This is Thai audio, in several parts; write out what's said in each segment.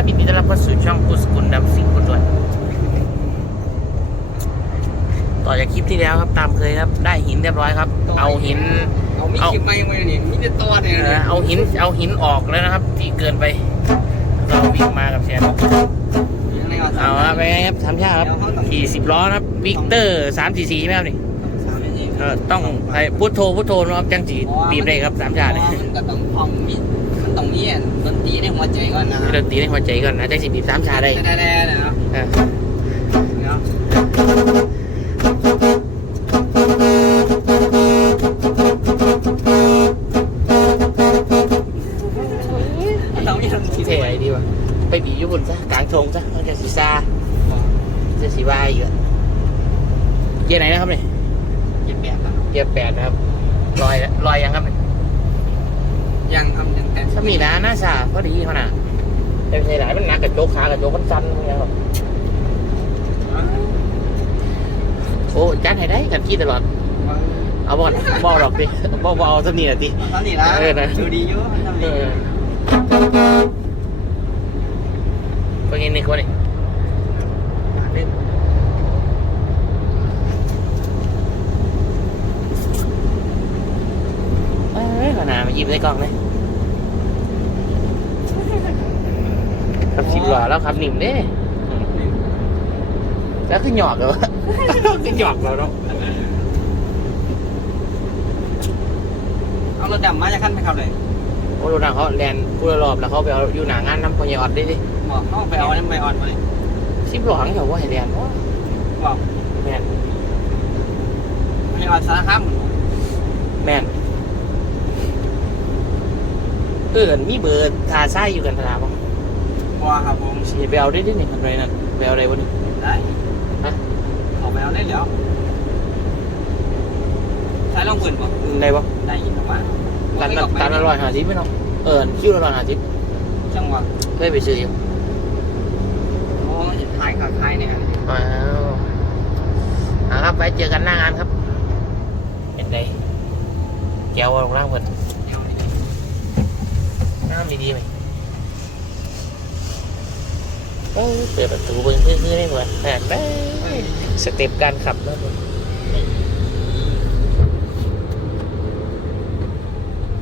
บยินดีต้อนรับเข้าสู่ช่องกุสกุลดำสิงห์คนด้วยต่อจากคลิปที่แล้วครับตามเคยครับ ได้หินเรียบร้อยครับ เอาหิน เอามีเอาคลิปมายังไงนี่มีแต่ตัวเนี่ยเอ่อเอาหินเอาหินออกแล้วนะครับ ที่เกินไป เราวิ่งมากับเสียนเอาละไปครับสามชาติครับขี่สิบล้อนะครับวิกเตอร์สามสี่สี่ใช่ไหมครับนี่เออต้องไอ้พุทโธพุทโธนะครับจังจีบีบได้ครับสามชาติมันก็ต้องพองมีมัน ต้องมีดนตรีในหัวใจก่อนนะให้ดนตรีในหัวใจก่อนนะจังสิบีบสามชาติได้แด่ๆนะเออเนาะต้องมีดนตรีเท่ไอ้ดีวะไปบีบญี่ปุ่นซะกลางทงซะมันจะสีซาจะสีวายอีกอะเกียร์ไหนนะครับเนี่ย เจ็บแบบเกียร์แปดนะครับลอยแล้วลอยยังครับเนี่ย ยังทำยังแต่ถ้ามีนะน่าซาพอดีเขาน่ะแต่ใช่ไหนมันหนักกระโจกขากระโจกมันสั้นอย่างเงี้ยครับโอ้จัดให้ได้กันขี้ตลอด เอาบอลบอลหรอกดิบอลบอลเอาสักนิดหน่อยดิตอนนี้ละเออนะดูดีอยู่ทำเอดีอเป็นไงนึกวะนี่นึกเอ้ ยขนาดมาหยิบได้กล่องเลยขับสิบหล่อแล้วขับหนิ่มเด้แล้วคือหยอกเหรอวะคือหยอกเราเนาะเอารถดำมาจะขั้นไปขับเลยโอ้ดูหนังเขาแลนกูละรอบแล้วเขาไปเอาอยู่หนางานน้ำพญาออดได้ดิบอกเขาไปเอาอันนั้นไปออนมาเลยสิบหลหังเขาว่าให้แลนวะบอกแมนไปออนสารคามแมน เออมีเบอร์ทาซ่ายอยู่กันทาบ้างว้าครับผมสิไปเอาได้ดิเนี่ยอะไรนั่นไปเอาอะไรวะนี่ได้ฮะเอาไปเอาได้แล้วใช้ลงปืนป่ะได้ปะได้ยินหรือเปล่าตันละตันละร้อยห้าสิบไม่เนาะเออคิวละร้อยห้าสิบจังหวะเคยไปซื้ออยู่โอ้ยถ่ายขาดถ่ายเนี่ยอ้าวอะครับไปเจอกันหน้างานครับ เห็นไดแก้วลงล่างเพิ่นน้ำดีๆไหมโอ้ยเปิดประตูเบิ้งคือๆได้หมดแต่แม่สเต็ปการขับแล้ว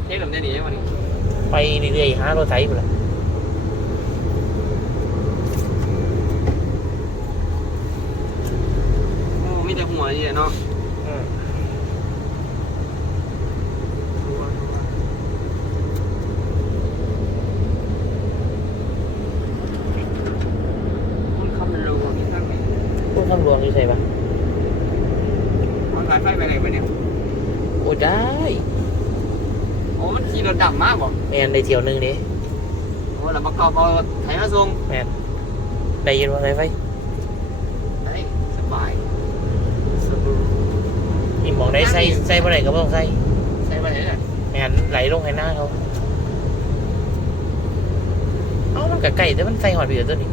เท่หรือไม่ดีวันนี้ไปเรื่อยๆหารถไถไปเลยโอ้มีแต่หัวดีเนาะ อืม มันคำรู้มีทั้งนี้ พูดคำหลวงนี่ใช่ปะมันสายไฟไปไหนไปเนี่ยโอ้ได้โอ้มันขี่รถดำมากบ่แมนได้เที่ยวหนึงดิโอ้แล้วประกอบเอาไถมาส่งแมนได้ยินว่าไงไฟได้สบายสบายนี่มองได้ใส่ใส่เมื่อไหร่ก็บ่ต้องใส่ใช้ไปไหนเนี่ยแมนไหลลงให้หน้าเขาเอ้ามันก็ไก่แต่มันใส่หอดเบียร์ตัวนี้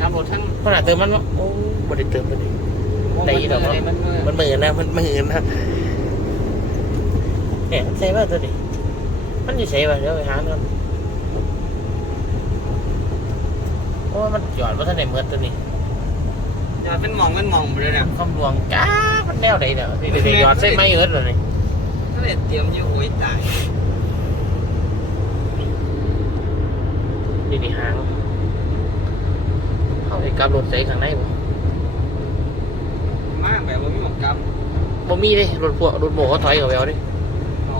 ตาม รถทั้งขนาดเติมมันวะโอ้บ่ได้เติมมันดิได้ยินหรอมันมือมันหมื่นนะ มันหมื่นนะเนี่ยมันใส่ว่าตัวนี้มันอยู่ใส่ว่าเดี๋ยวไปหามันก่อนโอ้ยมันหยอดว่าท่านไหนเมื่อตัวนี้จะเป็นมองเป็นมองไปเลยเนี่ยคำหลวงก้ามันแนวไหนเนี่ยนี่เดี๋ยวหยอดใส่ไม้เอิร์ดเลยก็เลยเตรียมอยู่โอ้ยตายนี่นี่หางเอาไอ้ กลับรถใส่ข้างในบ่มากแบบว่ามีหมอกกบ่มีเด้รถพวกรถโม่เขาถอยเขาไปเอาเด้ำเอา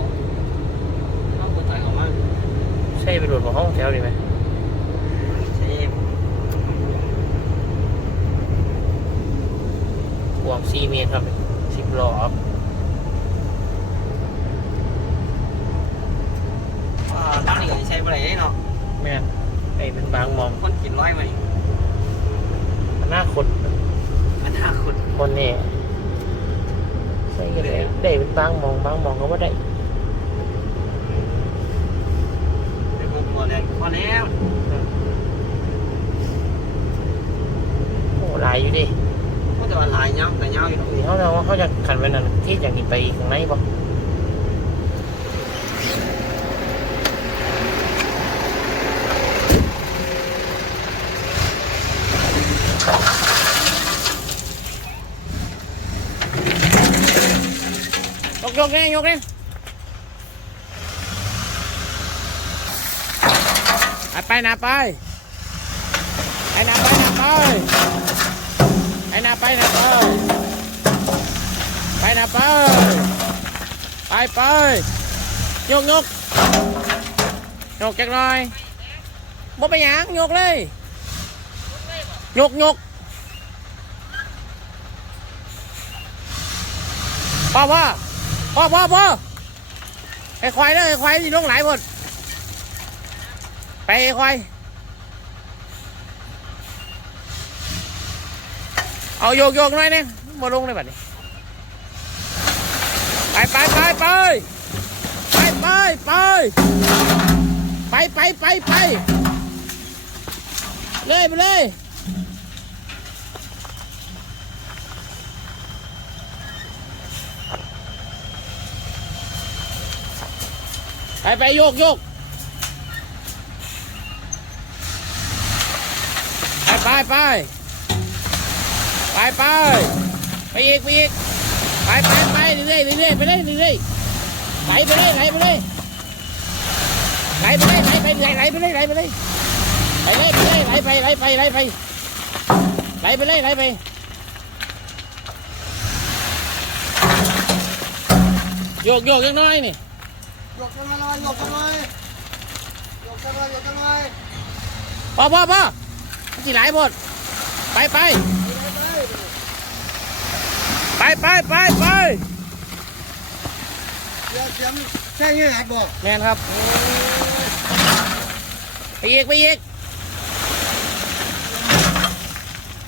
เอาคนไทยเอามาใช่เป็นรถของห้องแถวนี่ไหมใช่กวางซีเมตรครับสิบล้อครับอ่าตั้งนี่ก็ใช้ไปไหนเนาะแม่นไอ้เป็นบางมอง คนกินร้อยมานี่ หน้าคดอันห้าคนคนนี่ใส่กันได้ได้เป็นบางมองบางมองก็ว่าได้เป็นพวกหัวแดงพอแล้วโอ้หลายอยู่ดิก็จะว่าลายเงาแต่เงาอยู่ตรงนี่นี้เขาเขาเขาจะขันไว้นั่นที่อยากกินไปข้างในบ่ ยกเนี่ยยกเนี่ยไปไปนะไปไปนะไปนะไปไปนะไปนะไปไปนะไปไปไปยกยกยกจักหน่อยบ่ไปหยังยกเลยยกยกพ่อพ่อ พ่อพ่อพ่อไอ้ควายเด้อไอ้ควายที่ลงหลายหมดไปไอ้ควายเอาโยกโยกหน่อยนี่ยมาลงเลยบัดนี้ไปไปไปไปไปไปไปไปไปไปไปเลยไปเลย ไปไปโยกโยกไปไปไปไปไปไปอีกไปอีกไปไปไปเรื่อยเรื่อยไปเลยเรื่อยไหลไปเลยไหลไปเลยไหลไปเลยไหลไปไหลไหลไปเลยไหลไปเลยไหลเลยไปเลยไหลไปไหลไปไหลไปไหลไปเลยไหลไปโยกโยกยังน้อยนี่ ยกกันมาหยยกกันหน่อยยกกันหน่อยยกกันหน่อยพ่อพ่อพ่อมันสิหลายหมดไปไปไปไปไปไปเสียงเสียงแค่นี้หัดบ่แมนครับไปอีกไปอีก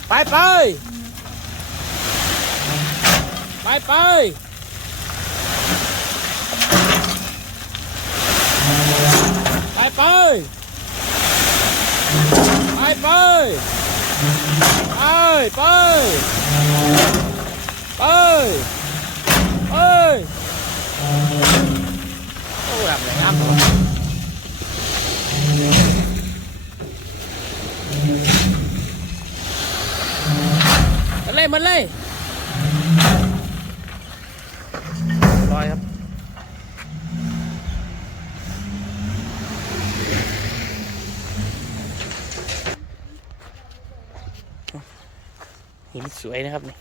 ไปไปไปไป Mày bơi Mày bơi Ơi bơi Bơi Bơi Tôi làm lại ăn rồi. Mình lên, mình lên. หินสวยนะครับนี่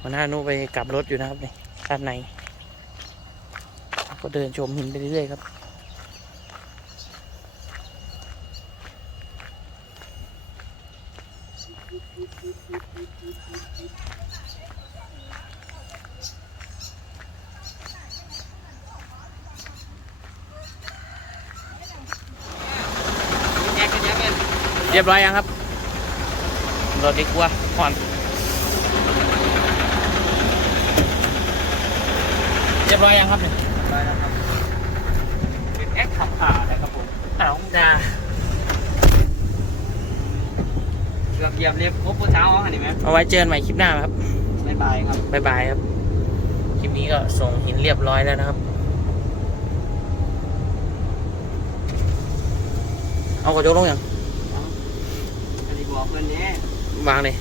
หันหน้านุไปกลับรถอยู่นะครับนี่ด้านใน ก็เดินชมหินไปเรื่อยๆครับ แยกกันแยกกัน เรียบร้อยยังครับรถดีกว่าผ่อนเรียบร้อยยังครับเนี่ยได้แล้วครับเป็นแอคขับขาได้ครับผมอ้าวจ้าเกือบเหยียบเรียบครบผู้เช้าอ๋อเห็นไหมเอาไว้เจอกันใหม่คลิปหน้าครับบ๊ายบายครับบ๊ายบายครับ คลิปนี้ก็ส่งหินเรียบร้อยแล้วนะครับ เอากระจกลงยัง 忙嘞。